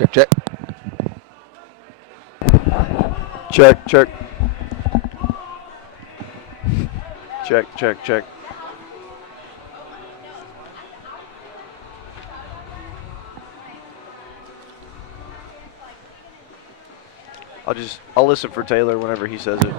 Check, check. Check, check. Check, check, check. I'll listen for Taylor whenever he says it.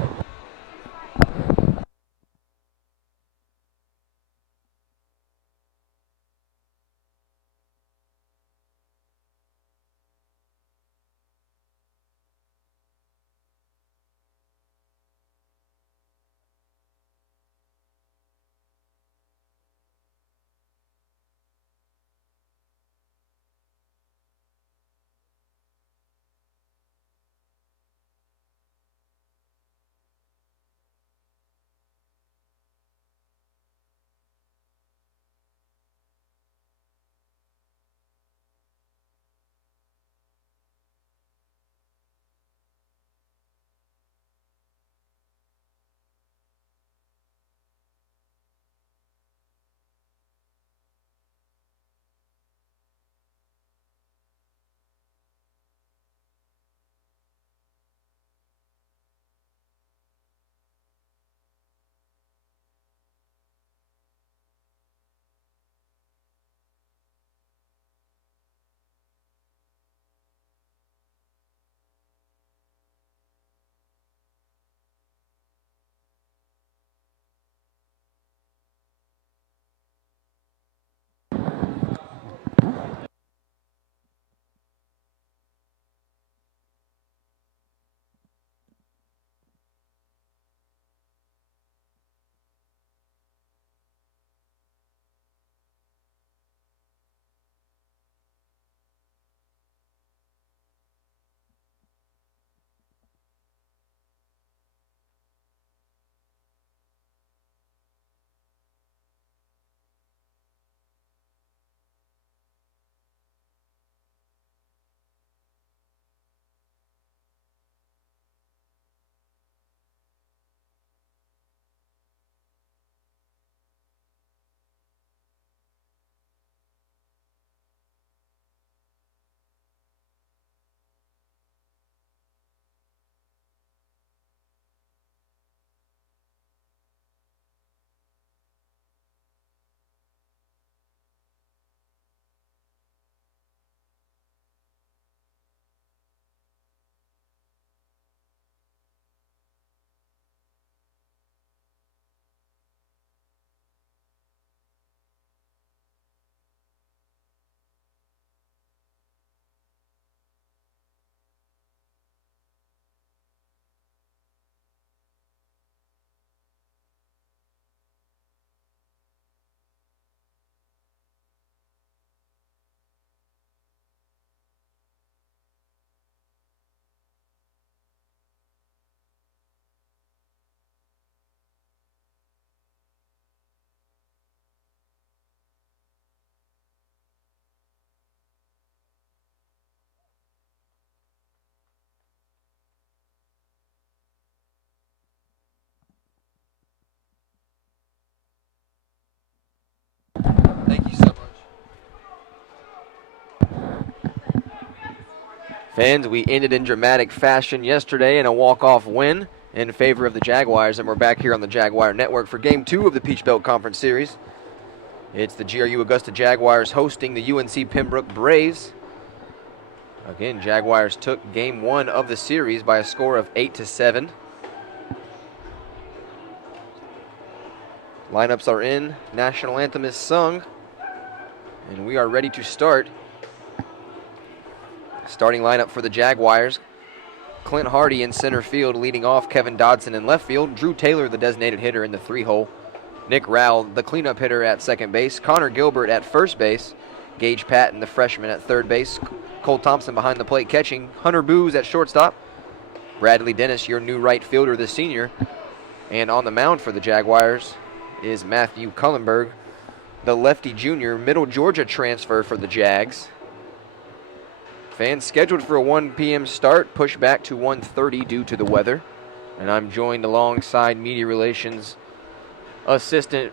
Thank you so much. Fans, we ended in dramatic fashion yesterday in a walk-off win in favor of the Jaguars, and we're back here on the Jaguar Network for Game 2 of the Peach Belt Conference Series. It's the GRU Augusta Jaguars hosting the UNC Pembroke Braves. Again, Jaguars took Game 1 of the series by a score of 8-7. Lineups are in, national anthem is sung, and we are ready to start. Starting lineup for the Jaguars: Clint Hardy in center field, leading off Kevin Dodson in left field, Drew Taylor, the designated hitter, in the 3-hole, Nick Rowell, the cleanup hitter, at second base, Connor Gilbert at first base, Gage Patton, the freshman, at third base, Cole Thompson behind the plate catching, Hunter Booz at shortstop, Bradley Dennis, your new right fielder, the senior, and on the mound for the Jaguars is Matthew Kuhlenberg, the lefty junior, Middle Georgia transfer for the Jags. Fans scheduled for a 1 p.m. start, pushed back to 1:30 due to the weather. And I'm joined alongside media relations assistant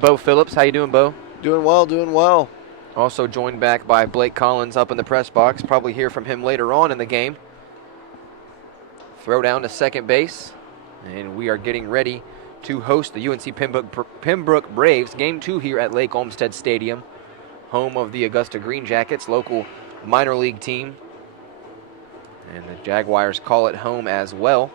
Bo Phillips. How you doing, Bo? Doing well, doing well. Also joined back by Blake Collins up in the press box. Probably hear from him later on in the game. Throw down to second base. And we are getting ready to host the UNC Pembroke Braves. Game 2 here at Lake Olmstead Stadium. Home of the Augusta Green Jackets, local minor league team. And the Jaguars call it home as well.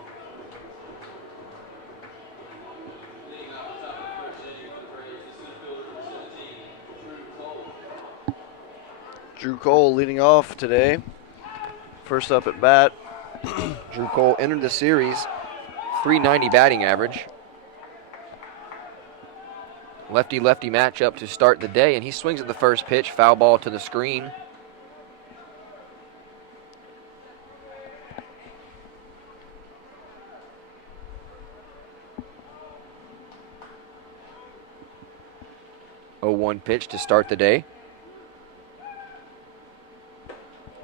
Drew Cole leading off today. First up at bat. Drew Cole entered the series, .390 batting average. Lefty-lefty matchup to start the day, and he swings at the first pitch, foul ball to the screen. .01 pitch to start the day.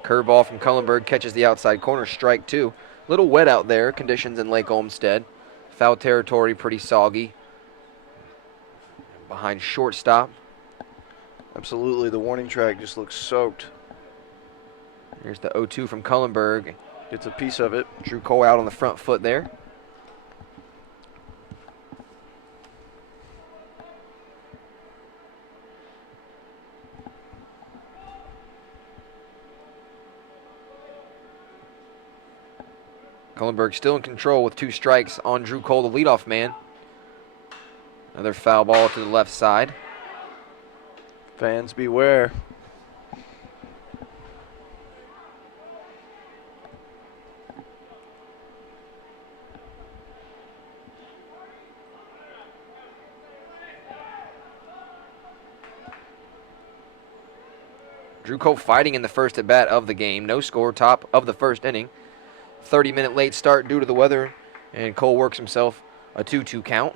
Curveball from Kuhlenberg catches the outside corner, strike 2. Little wet out there, conditions in Lake Olmstead. Foul territory, pretty soggy. Behind shortstop. Absolutely, the warning track just looks soaked. Here's the 0-2 from Kuhlenberg. Gets a piece of it. Drew Cole out on the front foot there. Kuhlenberg still in control with 2 strikes on Drew Cole, the leadoff man. Another foul ball to the left side. Fans beware. Drew Cole fighting in the first at bat of the game. No score, top of the first inning. 30-minute late start due to the weather, and Cole works himself a 2-2 count.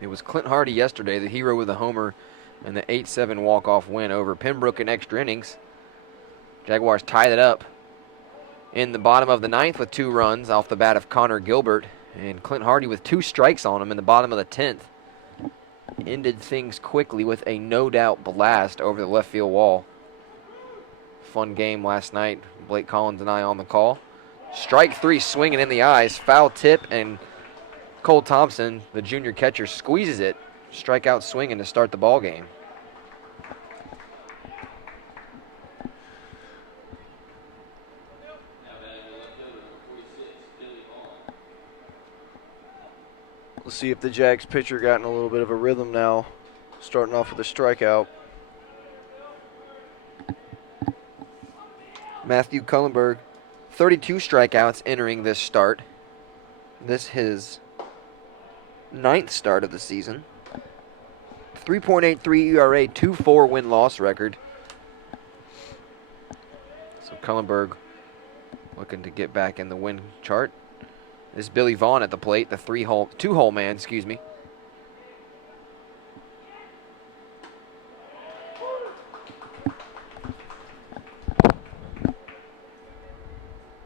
It was Clint Hardy yesterday, the hero with a homer and the 8-7 walk-off win over Pembroke in extra innings. Jaguars tied it up in the bottom of the 9th with 2 runs off the bat of Connor Gilbert, and Clint Hardy with 2 strikes on him in the bottom of the 10th. Ended things quickly with a no-doubt blast over the left field wall. Fun game last night. Blake Collins and I on the call. Strike 3 swinging in the eyes. Foul tip, and Cole Thompson, the junior catcher, squeezes it. Strikeout swinging to start the ball game. Let's see if the Jags pitcher got in a little bit of a rhythm now, starting off with a strikeout. Matthew Kuhlenberg, 32 strikeouts entering this start. This his 9th start of the season. 3.83 ERA, 2.4 win-loss record. So Kuhlenberg looking to get back in the win chart. This is Billy Vaughn at the plate, the two-hole man, excuse me.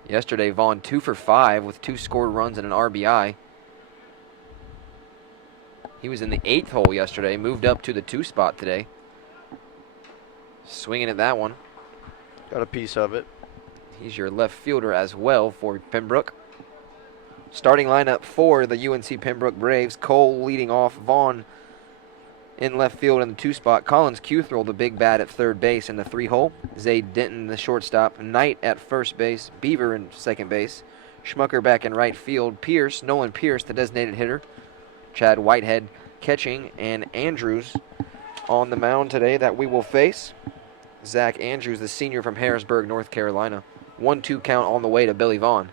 Yesterday, Vaughn 2 for 5 with 2 scored runs and an RBI. He was in the 8th hole yesterday, moved up to the 2 spot today. Swinging at that one. Got a piece of it. He's your left fielder as well for Pembroke. Starting lineup for the UNC Pembroke Braves. Cole leading off, Vaughn in left field in the 2 spot. Collins Cuthrell, the big bat at third base in the 3 hole. Zayd Denton, the shortstop. Knight at first base. Beaver in second base. Schmucker back in right field. Nolan Pierce, the designated hitter. Chad Whitehead catching, and Andrews on the mound today that we will face. Zach Andrews, the senior from Harrisburg, North Carolina. 1-2 count on the way to Billy Vaughn.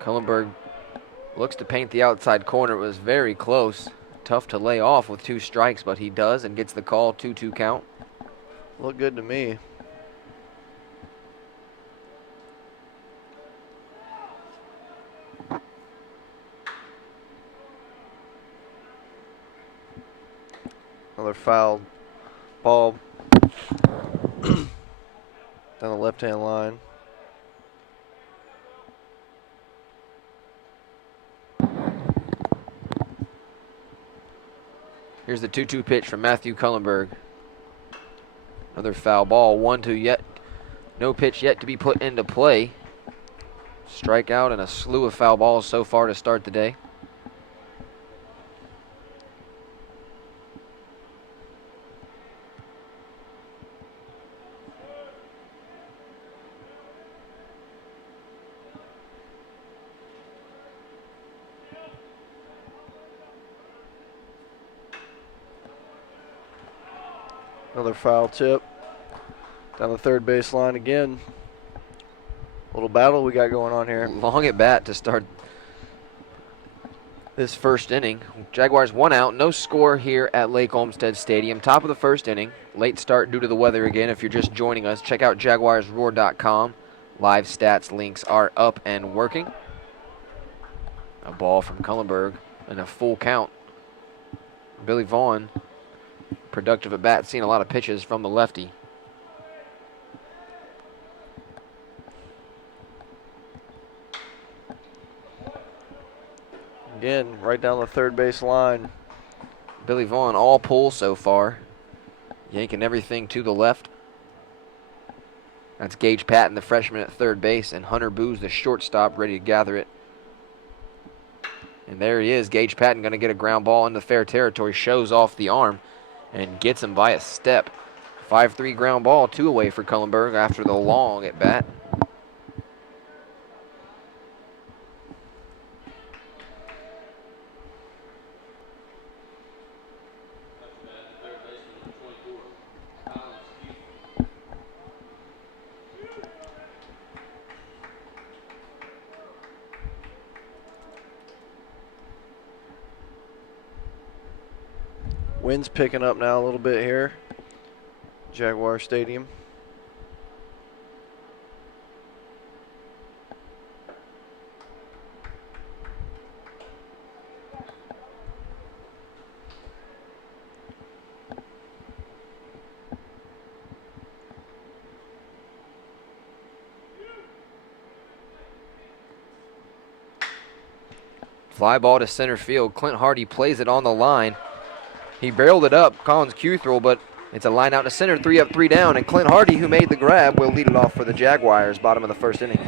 Kuhlenberg looks to paint the outside corner. It was very close. Tough to lay off with 2 strikes, but he does and gets the call. 2-2 count. Looked good to me. Another foul ball down the left-hand line. Here's the 2-2 pitch from Matthew Kuhlenberg. Another foul ball. 1-2 yet. No pitch yet to be put into play. Strikeout and a slew of foul balls so far to start the day. Another foul tip. Down the third baseline again. Little battle we got going on here. Long at bat to start this first inning. Jaguars 1 out, no score here at Lake Olmstead Stadium. Top of the first inning. Late start due to the weather again. If you're just joining us, check out JaguarsRoar.com. Live stats links are up and working. A ball from Kuhlenberg and a full count. Billy Vaughn, productive at bat, seeing a lot of pitches from the lefty. Again, right down the third base line. Billy Vaughn all pull so far, yanking everything to the left. That's Gage Patton, the freshman at third base, and Hunter Booz, the shortstop, ready to gather it. And there he is, Gage Patton going to get a ground ball into fair territory, shows off the arm, and gets him by a step. 5-3 ground ball, 2 away for Kuhlenberg after the long at bat. Wind's picking up now a little bit here. Jaguar Stadium. Fly ball to center field. Clint Hardy plays it on the line. He barreled it up, Collins Cuthrell, but it's a line out to center, 3 up, 3 down, and Clint Hardy, who made the grab, will lead it off for the Jaguars, bottom of the first inning.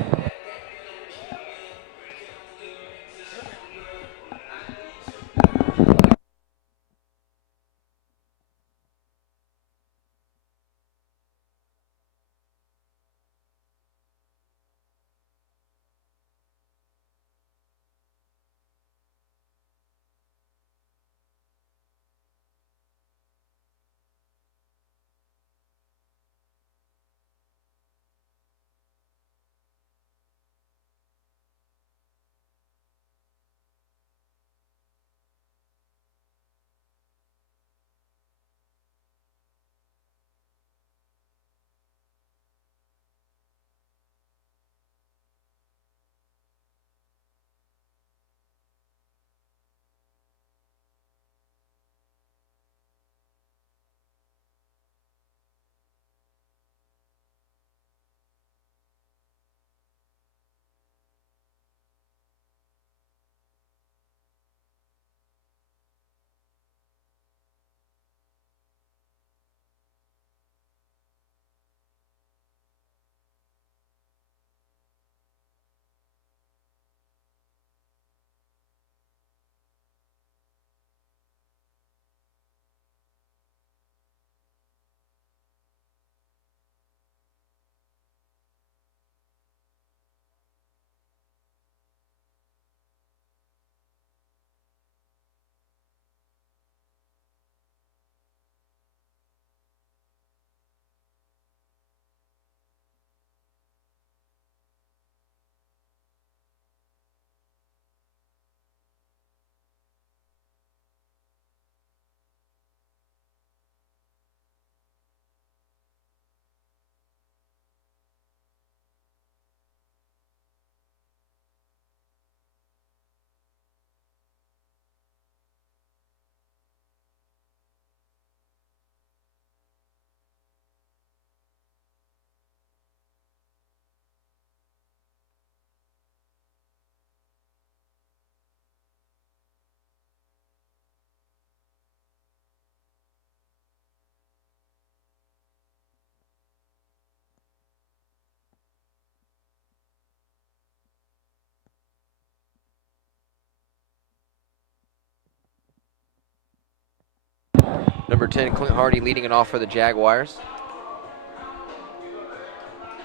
number 10, Clint Hardy, leading it off for the Jaguars.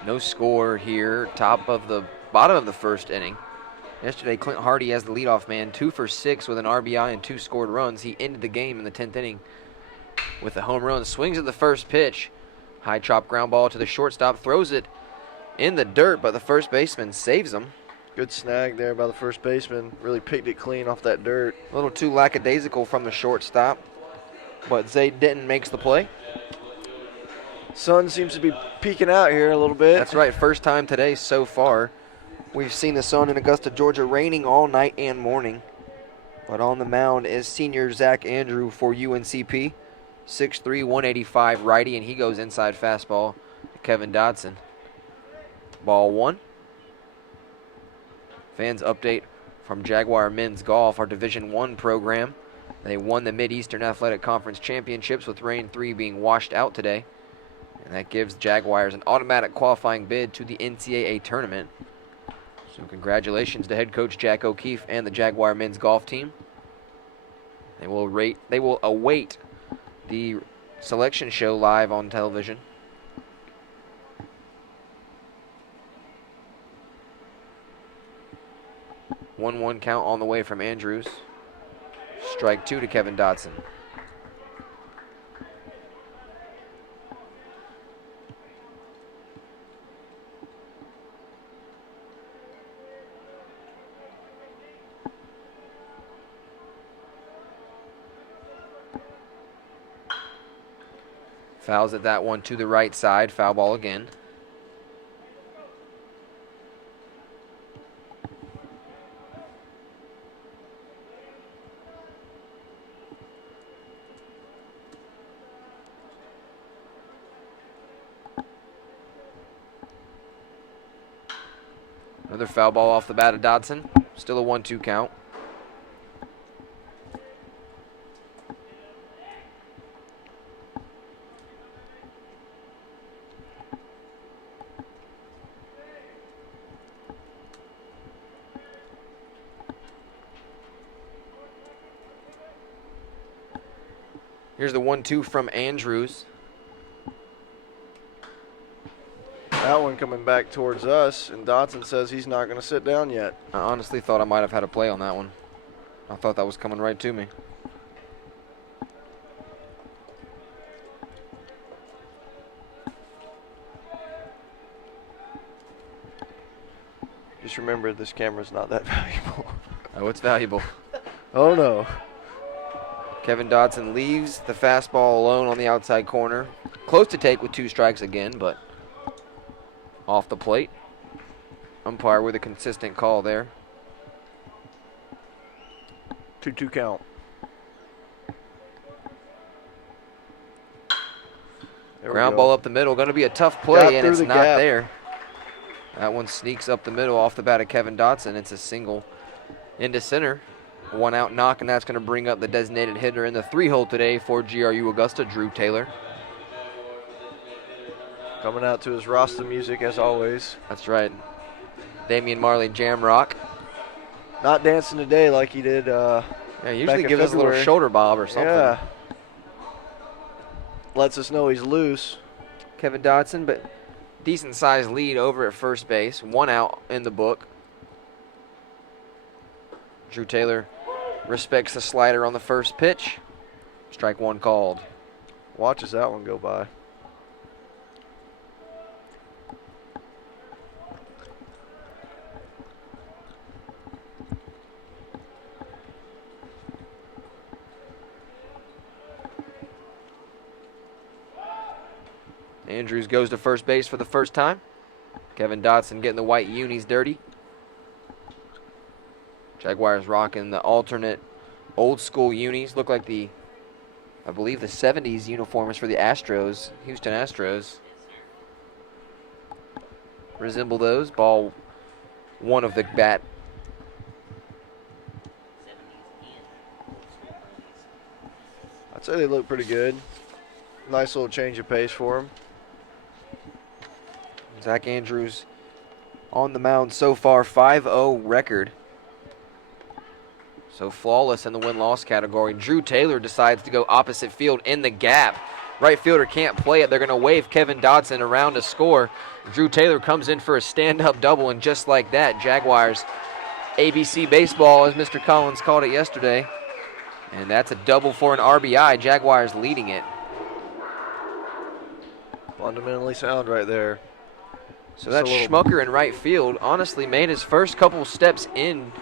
No score here, bottom of the first inning. Yesterday, Clint Hardy as the leadoff man, 2 for 6 with an RBI and 2 scored runs. He ended the game in the 10th inning with a home run. Swings at the first pitch. High chop ground ball to the shortstop, throws it in the dirt, but the first baseman saves him. Good snag there by the first baseman. Really picked it clean off that dirt. A little too lackadaisical from the shortstop, but Zay Denton makes the play. Sun seems to be peeking out here a little bit. That's right, first time today so far. We've seen the sun in Augusta, Georgia raining all night and morning. But on the mound is senior Zach Andrew for UNCP. 6'3", 185 righty, and he goes inside fastball to Kevin Dodson. Ball 1. Fans update from Jaguar Men's Golf, our Division I program. They won the Mid-Eastern Athletic Conference Championships with Rain 3 being washed out today. And that gives Jaguars an automatic qualifying bid to the NCAA tournament. So congratulations to head coach Jack O'Keefe and the Jaguar men's golf team. They will await the selection show live on television. One count on the way from Andrews. Strike 2 to Kevin Dodson. Fouls at that one to the right side. Foul ball again. Another foul ball off the bat of Dodson. Still a 1-2 count. Here's the 1-2 from Andrews. That one coming back towards us, and Dodson says he's not going to sit down yet. I honestly thought I might have had a play on that one. I thought that was coming right to me. Just remember, this camera's not that valuable. Oh, it's valuable. Oh, no. Kevin Dodson leaves the fastball alone on the outside corner. Close to take with 2 strikes again, but off the plate. Umpire with a consistent call there. 2-2 count. Ground ball up the middle. Going to be a tough play, and it's not there. That one sneaks up the middle off the bat of Kevin Dodson. It's a single into center. 1 out knock, and that's going to bring up the designated hitter in the 3-hole today for GRU Augusta, Drew Taylor. Coming out to his Rasta music as always. That's right. Damian Marley Jamrock. Not dancing today like he did Yeah, usually gives us a little shoulder bob or something. Yeah. Lets us know he's loose. Kevin Dodson, but decent sized lead over at first base. 1 out in the book. Drew Taylor respects the slider on the first pitch. Strike 1 called. Watches that one go by. Andrews goes to first base for the first time. Kevin Dodson getting the white unis dirty. Jaguars rocking the alternate old school unis. Look like I believe the 70s uniforms for the Astros, Houston Astros. Resemble those. Ball 1 of the bat. I'd say they look pretty good. Nice little change of pace for him. Zach Andrews on the mound so far, 5-0 record. So flawless in the win-loss category. Drew Taylor decides to go opposite field in the gap. Right fielder can't play it. They're going to wave Kevin Dodson around to score. Drew Taylor comes in for a stand-up double, and just like that, Jaguars ABC baseball, as Mr. Collins called it yesterday. And that's a double for an RBI. Jaguars leading it. Fundamentally sound right there. So that's Schmucker in right field. Honestly made his first couple steps in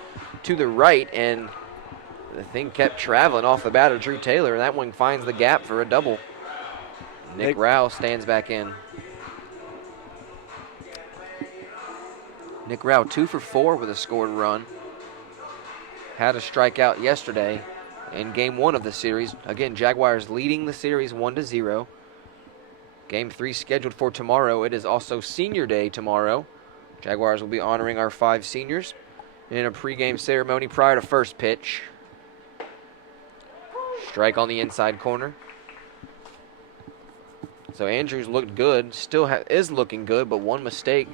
to the right, and the thing kept traveling off the bat of Drew Taylor, and that one finds the gap for a double. Nick Rao stands back in. Nick Rao 2 for 4 with a scored run. Had a strikeout yesterday in game 1 of the series. Again, Jaguars leading the series 1-0. Game 3 scheduled for tomorrow. It is also senior day tomorrow. Jaguars will be honoring our 5 seniors in a pregame ceremony prior to first pitch. Strike on the inside corner. So Andrews looked good, still is looking good, but one mistake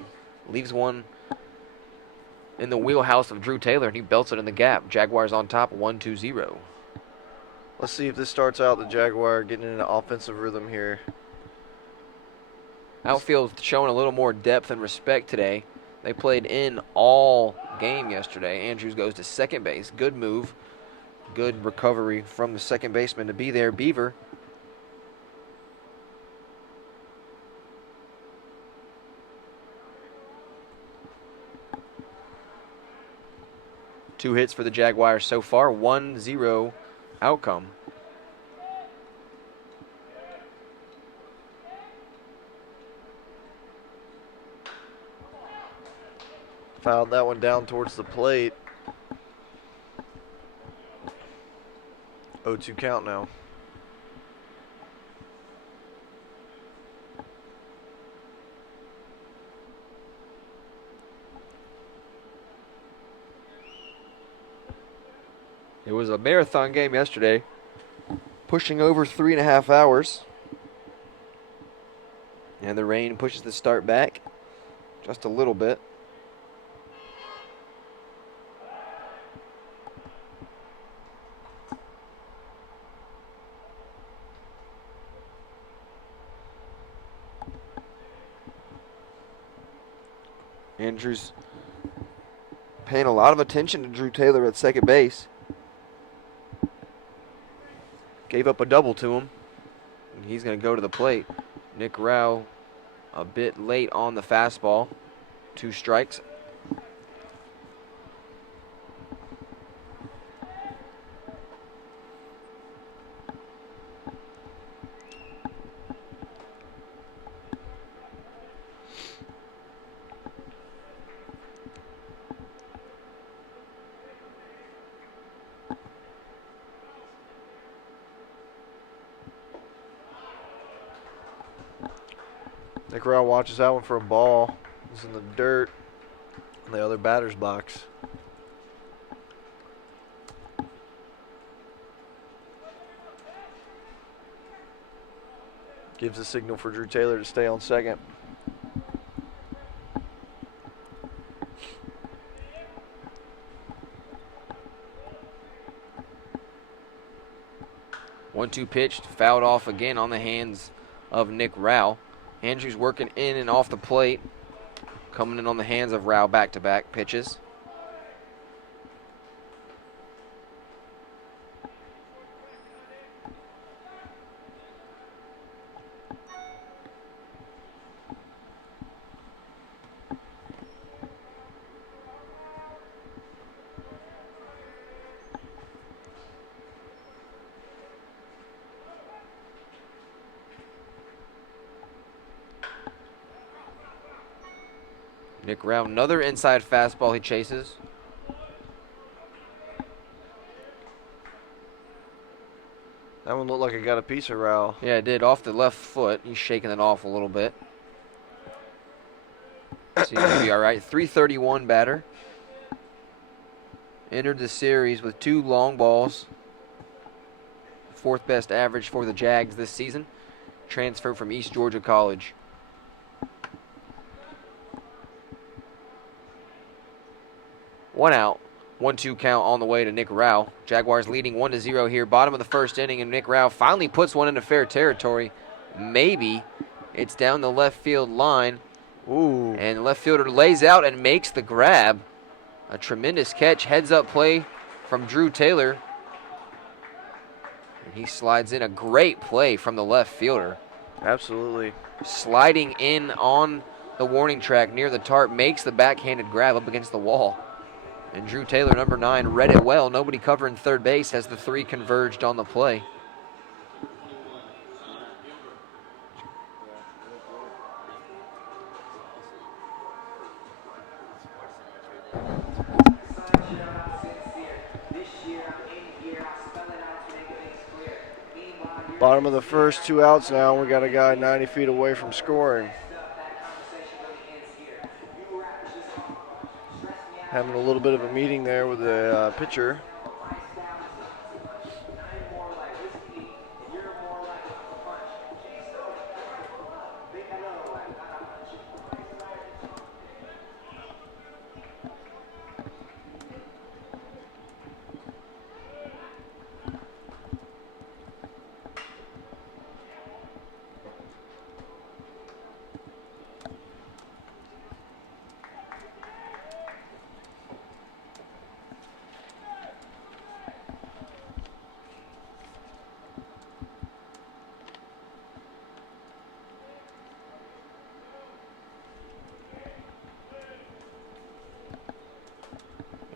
leaves one in the wheelhouse of Drew Taylor, and he belts it in the gap. Jaguars on top, 1-0. Let's see if this starts out the Jaguar getting in an offensive rhythm here. Outfield showing a little more depth and respect today. They played in all game yesterday. Andrews goes to second base. Good move. Good recovery from the second baseman to be there. Beaver. Two hits for the Jaguars so far. 1-0 outcome. Fouled that one down towards the plate. 0-2 count now. It was a marathon game yesterday, pushing over 3.5 hours. And the rain pushes the start back just a little bit. Andrews paying a lot of attention to Drew Taylor at second base. Gave up a double to him, and he's going to go to the plate. Nick Rao a bit late on the fastball. 2 strikes. Nick Rao watches that one for a ball. He's in the dirt in the other batter's box. Gives a signal for Drew Taylor to stay on second. One-two pitch, fouled off again on the hands of Nick Rao. Andrews working in and off the plate, coming in on the hands of Rao back-to-back pitches. Nick Rao, another inside fastball he chases. That one looked like it got a piece of Rao. Yeah, it did, off the left foot. He's shaking it off a little bit. Seems to be all right. 331 batter. Entered the series with 2 long balls. 4th best average for the Jags this season. Transferred from East Georgia College. One out. 1-2 count on the way to Nick Rao. Jaguars leading 1-0 here, bottom of the first inning, and Nick Rao finally puts one into fair territory. Maybe it's down the left field line. Ooh. And the left fielder lays out and makes the grab. A tremendous catch, heads-up play from Drew Taylor. And he slides in, a great play from the left fielder. Absolutely. Sliding in on the warning track near the tarp, makes the backhanded grab up against the wall. And Drew Taylor, number 9, read it well. Nobody covering third base as the 3 converged on the play. Bottom of the first, 2 outs now. We got a guy 90 feet away from scoring. Having a little bit of a meeting there with the pitcher.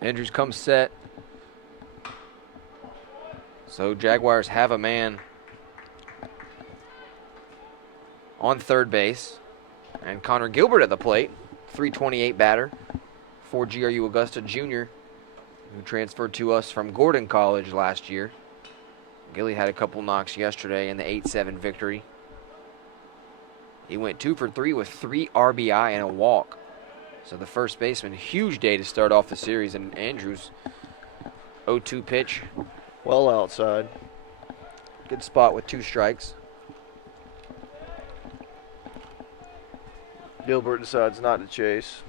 Andrews comes set. So Jaguars have a man on third base. And Connor Gilbert at the plate, .328 batter for GRU Augusta Jr., who transferred to us from Gordon College last year. Gilly had a couple knocks yesterday in the 8-7 victory. He went 2 for 3 with 3 RBI and a walk. So the first baseman, huge day to start off the series. And Andrews, 0-2 pitch. Well outside. Good spot with 2 strikes. Gilbert decides not to chase.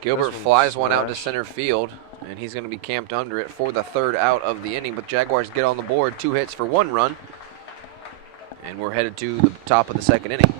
Gilbert flies one out to center field, and he's going to be camped under it for the 3rd out of the inning. But Jaguars get on the board, 2 hits for 1 run, and we're headed to the top of the 2nd inning.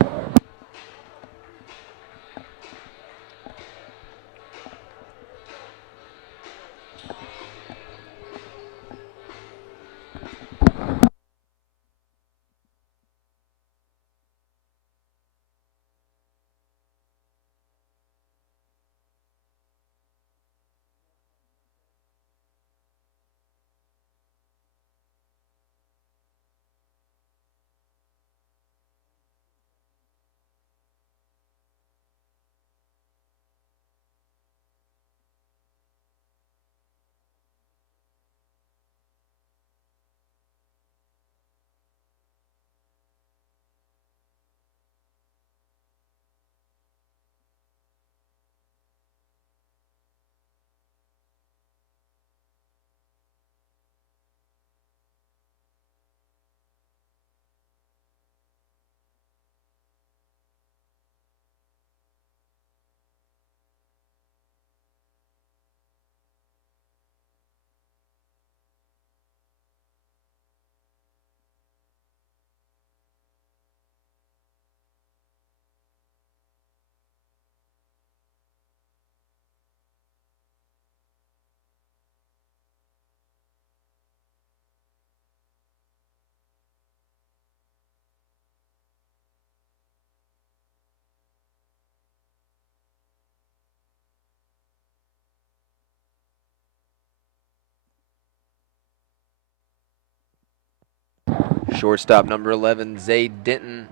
Shortstop number 11, Zay Denton,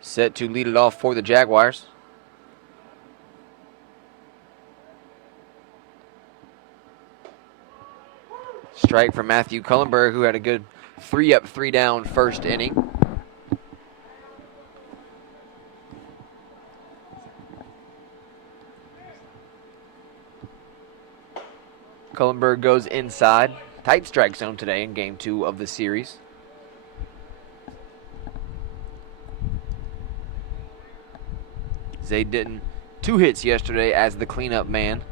set to lead it off for the Jaguars. Strike from Matthew Kuhlenberg, who had a good 3-up, 3-down first inning. Kuhlenberg goes inside. Tight strike zone today in game 2 of the series. Zay Denton, 2 hits yesterday as the cleanup man.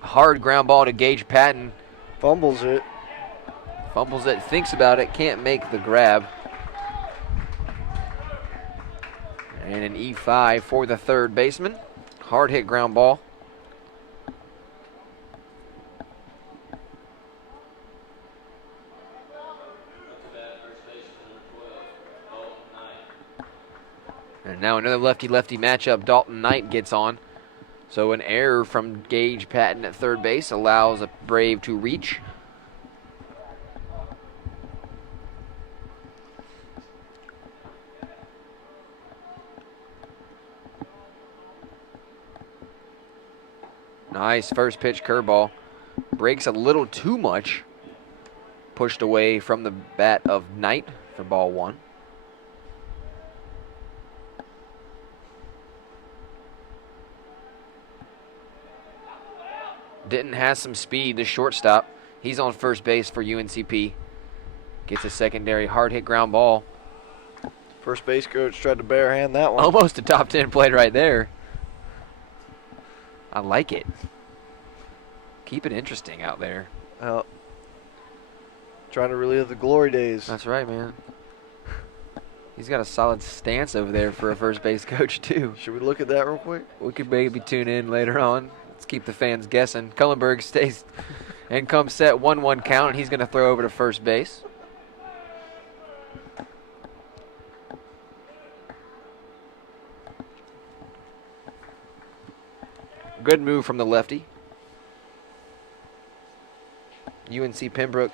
Hard ground ball to Gage Patton. Fumbles it. Fumbles it, thinks about it, can't make the grab. And an E5 for the third baseman. Hard hit ground ball. And now another lefty-lefty matchup. Dalton Knight gets on. So an error from Gage Patton at third base allows a Brave to reach. Nice first pitch curveball. Breaks a little too much. Pushed away from the bat of Knight for ball 1. Denton has some speed, the shortstop. He's on first base for UNCP. Gets a secondary hard hit ground ball. First base coach tried to barehand that one. Almost a top 10 play right there. I like it. Keep it interesting out there. Trying to relive the glory days. That's right, man. He's got a solid stance over there for a first base coach, too. Should we look at that real quick? We could maybe tune in later on. Let's keep the fans guessing. Kuhlenberg stays and comes set 1-1 count, and he's going to throw over to first base. Good move from the lefty. UNC Pembroke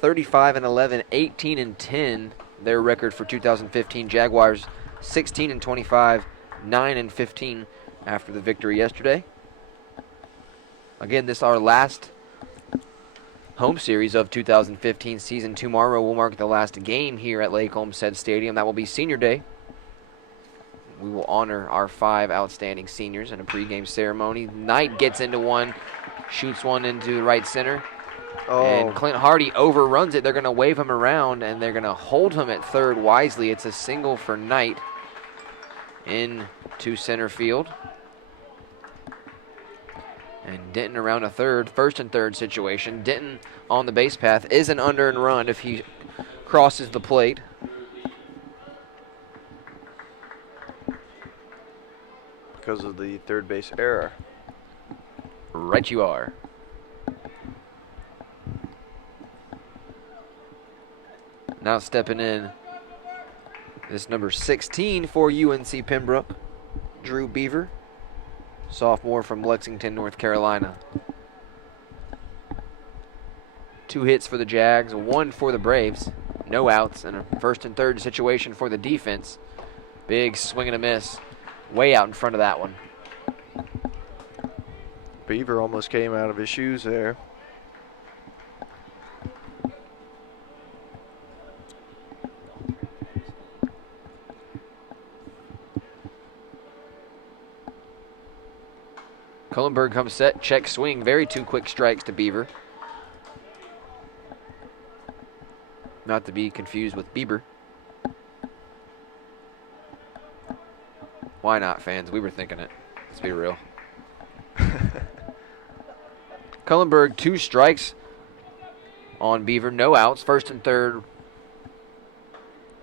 35-11, 18-10. Their record for 2015. Jaguars 16-25, 9-15 after the victory yesterday. Again, this is our last home series of 2015 season. Tomorrow will mark the last game here at Lake Olmstead Stadium. That will be Senior Day. We will honor our 5 outstanding seniors in a pregame ceremony. Knight gets into one, shoots one into the right center. Oh. And Clint Hardy overruns it. They're going to wave him around, and they're going to hold him at third wisely. It's a single for Knight into center field. And Denton around a first and third situation. Denton on the base path is an under and run if he crosses the plate. Because of the third base error. Right you are. Now stepping in is number 16 for UNC Pembroke, Drew Beaver, sophomore from Lexington, North Carolina. 2 hits for the Jags, 1 for the Braves. No outs, and a first and third situation for the defense. Big swing and a miss. Way out in front of that one. Beaver almost came out of his shoes there. Kuhlenberg comes set, check swing, very 2 quick strikes to Beaver. Not to be confused with Bieber. Why not, fans? We were thinking it. Let's be real. Kuhlenberg, 2 strikes on Beaver, no outs, first and third.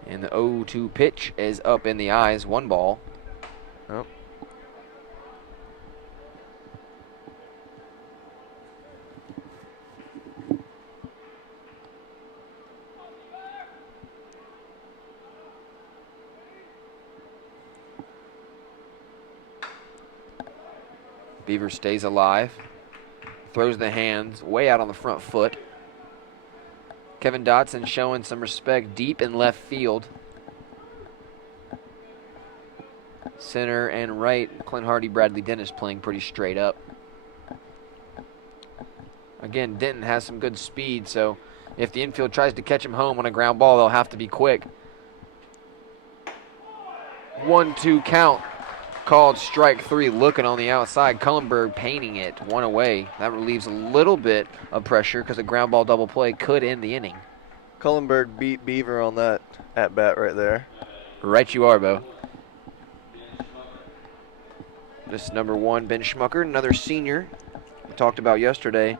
And the 0-2 pitch is up in the eyes, 1 ball. Oh. Beaver stays alive. Throws the hands way out on the front foot. Kevin Dotson showing some respect deep in left field. Center and right, Clint Hardy, Bradley Dennis playing pretty straight up. Again, Denton has some good speed, so if the infield tries to catch him home on a ground ball, they'll have to be quick. 1-2 count. Called strike 3, looking on the outside. Kuhlenberg painting it, 1 away. That relieves a little bit of pressure because a ground ball double play could end the inning. Kuhlenberg beat Beaver on that at-bat right there. Right you are, Bo. This is number 1, Ben Schmucker, another senior. We talked about yesterday.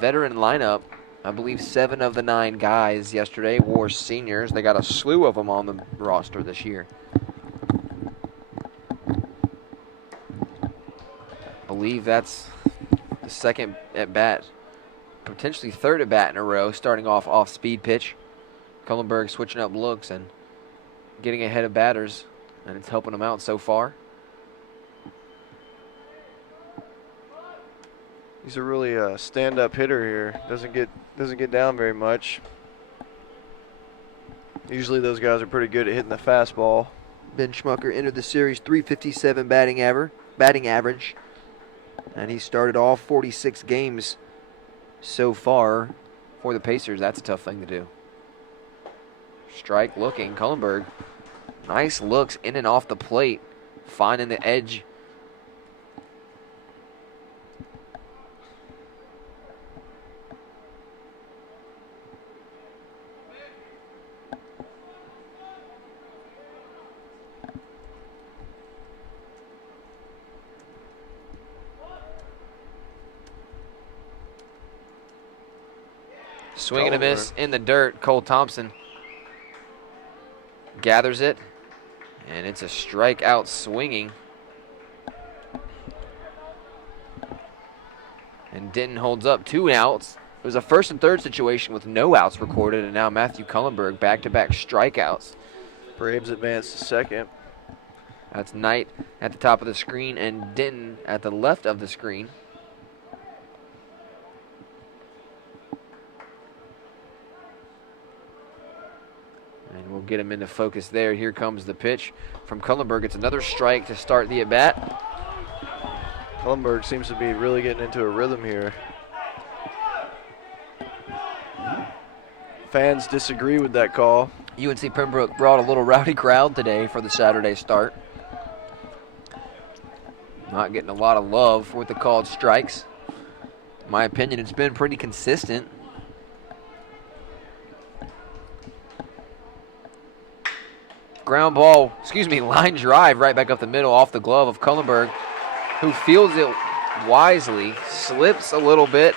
Veteran lineup. I believe 7 of the 9 guys yesterday were seniors. They got a slew of them on the roster this year. I believe that's the second at bat, potentially third at bat in a row, starting off speed pitch. Kuhlenberg switching up looks and getting ahead of batters, and it's helping them out so far. He's a really stand-up hitter here. Doesn't get down very much. Usually those guys are pretty good at hitting the fastball. Ben Schmucker entered the series .357 batting average, and he started all 46 games so far for the Pacers. That's a tough thing to do. Strike looking, Kuhlenberg. Nice looks in and off the plate, finding the edge. Swing and a miss in the dirt. Cole Thompson gathers it, and it's a strikeout swinging. And Denton holds up 2 outs. It was a first and third situation with no outs recorded, and now Matthew Kuhlenberg back-to-back strikeouts. Braves advance to second. That's Knight at the top of the screen and Denton at the left of the screen. And we'll get him into focus there. Here comes the pitch from Kuhlenberg. It's another strike to start the at-bat. Kuhlenberg seems to be really getting into a rhythm here. Fans disagree with that call. UNC Pembroke brought a little rowdy crowd today for the Saturday start. Not getting a lot of love with the called strikes. In my opinion, it's been pretty consistent. Line drive right back up the middle off the glove of Kuhlenberg, who fields it wisely, slips a little bit,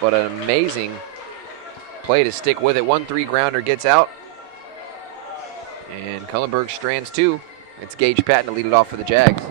but an amazing play to stick with it. 1-3 grounder gets out, and Kuhlenberg strands 2. It's Gage Patton to lead it off for the Jags.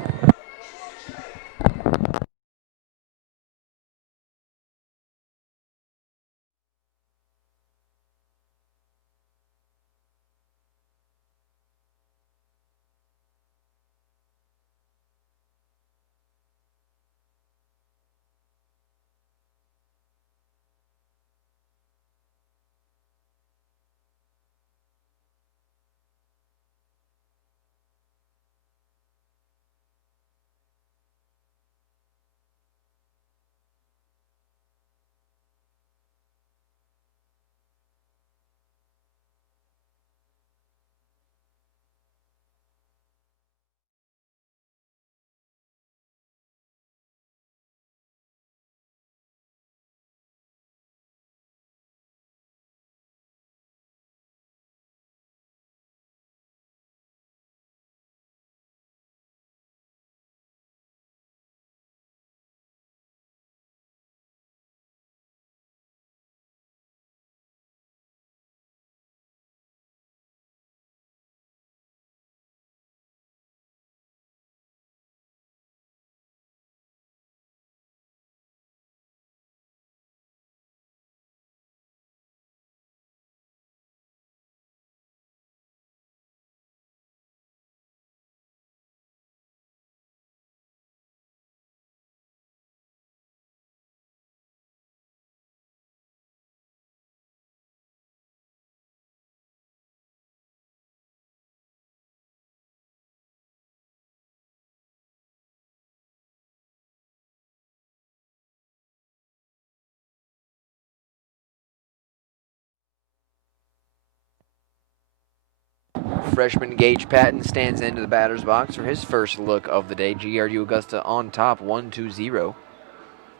Freshman Gage Patton stands into the batter's box for his first look of the day. GRU Augusta on top, 1-0.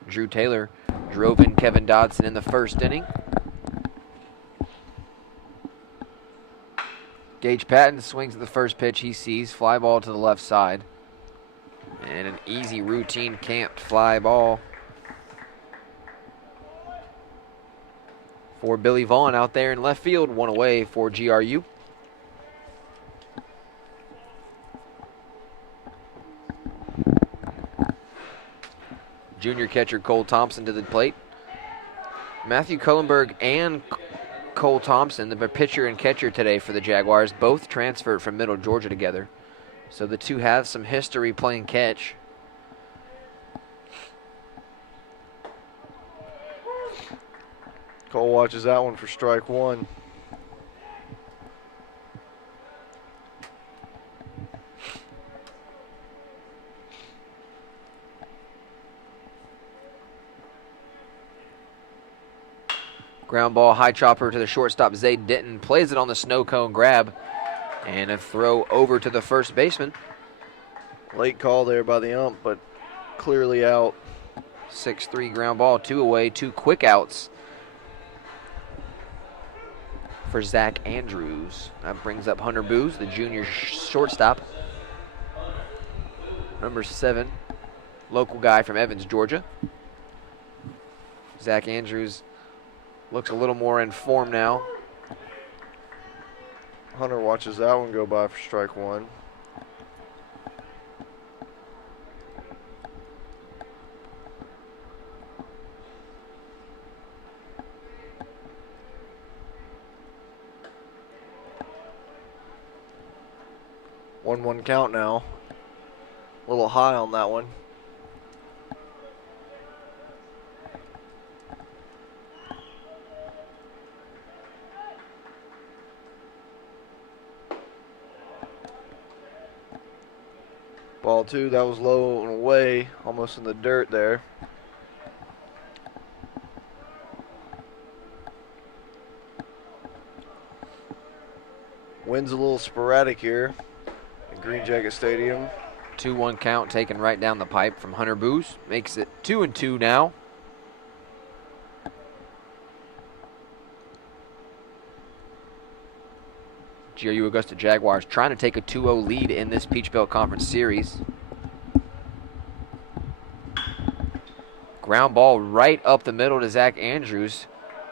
Drew Taylor drove in Kevin Dodson in the first inning. Gage Patton swings at the first pitch he sees, fly ball to the left side. And an easy routine camped fly ball for Billy Vaughn out there in left field. One away for GRU. Junior catcher Cole Thompson to the plate. Matthew Kuhlenberg and Cole Thompson, the pitcher and catcher today for the Jaguars, both transferred from Middle Georgia together. So the two have some history playing catch. Cole watches that one for strike one. Ground ball, high chopper to the shortstop, Zay Denton. Plays it on the snow cone grab. And a throw over to the first baseman. Late call there by the ump, but clearly out. 6-3 ground ball, 2 away, 2 quick outs for Zach Andrews. That brings up Hunter Booz, the junior shortstop. Number 7, local guy from Evans, Georgia. Zach Andrews looks a little more in form now. Hunter watches that one go by for strike one. One count now. A little high on that one. Ball 2, that was low and away, almost in the dirt there. Wind's a little sporadic here at Green Jacket Stadium. 2-1 count taken right down the pipe from Hunter Booz. Makes it 2-2 now. GRU Augusta Jaguars trying to take a 2-0 lead in this Peach Belt Conference Series. Ground ball right up the middle to Zach Andrews.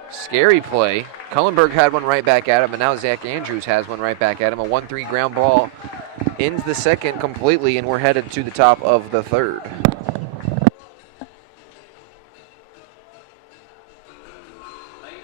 Scary play. Kuhlenberg had one right back at him, and now Zach Andrews has one right back at him. A 1-3 ground ball ends the second completely, and we're headed to the top of the third.